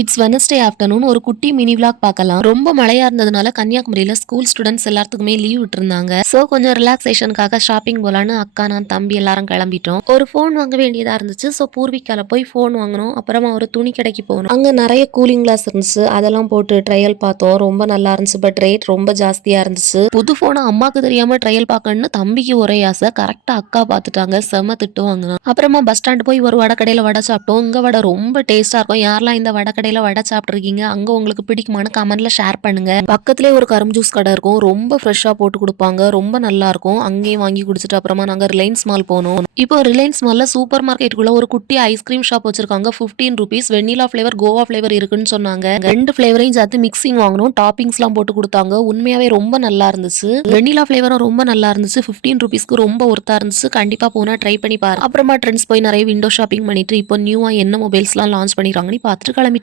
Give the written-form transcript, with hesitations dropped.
It's Wednesday afternoon ஒரு குட்டி mini vlog பார்க்கலாம். ரொம்ப மழையா இருந்ததுனால கன்னியாகுமரியில ஸ்கூல் ஸ்டூடெண்ட்ஸ் எல்லாத்துக்குமே லீவ் விட்டுருந்தாங்க. சோ கொஞ்சம் ரிலாக்ஸேஷனுக்காக ஷாப்பிங் போலான்னு அக்கா நான் தம்பி எல்லாரும் கிளம்பிட்டோம். ஒரு ஃபோன் வாங்க வேண்டியதா இருந்துச்சு. சோ பூர்விகால போய் ஃபோன் வாங்கணும். அப்புறமா ஒரு துணி கடைக்கு போகணும். அங்க நிறைய கூலிங் கிளாஸ் இருந்துச்சு. அதெல்லாம் போட்டு ட்ரையல் பார்த்தோம். ரொம்ப நல்லா இருந்துச்சு. பட் ரேட் ரொம்ப ஜாஸ்தியா இருந்துச்சு. புது போனை அம்மாக்கு தெரியாம ட்ரையல் பார்க்கணும்னு தம்பிக்கு ஒரே ஆசை. கரெக்டா அக்கா பார்த்துட்டாங்க. செம திட்டு வாங்கினோம். அப்புறமா பஸ் ஸ்டாண்ட் போய் ஒரு வடை கடையில வடை சாப்பிட்டோம். இங்க வடை ரொம்ப டேஸ்டா இருக்கும். யாரெல்லாம் இந்த வடை கடையில வடை சாப்பிட்டுருக்கீங்க, அங்க உங்களுக்கு பிடிக்குமான்னு கமெண்ட்ல ஷேர் பண்ணுங்க. பக்கத்துலேயே ஒரு கரும் ஜூஸ் கடை இருக்கும். ரொம்ப ஃப்ரெஷ்ஷா போட்டு கொடுப்பாங்க. ரொம்ப நல்லா இருக்கும். அங்கேயும் வாங்கி குடிச்சிட்டு அப்புறமா நாங்க ரிலையன்ஸ் மால் போனோம். இப்போ ரிலையன்ஸ் மால்ல சூப்பர் மார்க்கெட்டுக்குள்ள ஒரு குட்டி ஐஸ்கிரீம் ஷாப் வச்சிருக்காங்க. 15 ருபீஸ் வெண்ணிலா ஃபிளேவர் கோவா ஃபிளேவர் இருக்குன்னு சொன்னாங்க. ரெண்டு ஃபிளேவரையும் சேர்த்து மிக்சிங் வாங்கணும். டாப்பிங்ஸ் எல்லாம் போட்டு கொடுத்தாங்க. உண்மையாவே ரொம்ப நல்லா இருந்துச்சு. வெண்ணிலா ஃபிளேவரும் ரொம்ப நல்லா இருந்துச்சு. 15 ருபீஸ்க்கு ரொம்ப ஒர்த்தா இருந்துச்சு. கண்டிப்பா போனா ட்ரை பண்ணி பாரு. அப்புறமா ட்ரெண்ட்ஸ் போய் நிறைய விண்டோ ஷாப்பிங் பண்ணிட்டு இப்போ நியூவா என்ன மொபைல்ஸ் எல்லாம் லான்ச் பண்ணிருக்காங்கன்னு பார்த்துட்டு கிளம்பி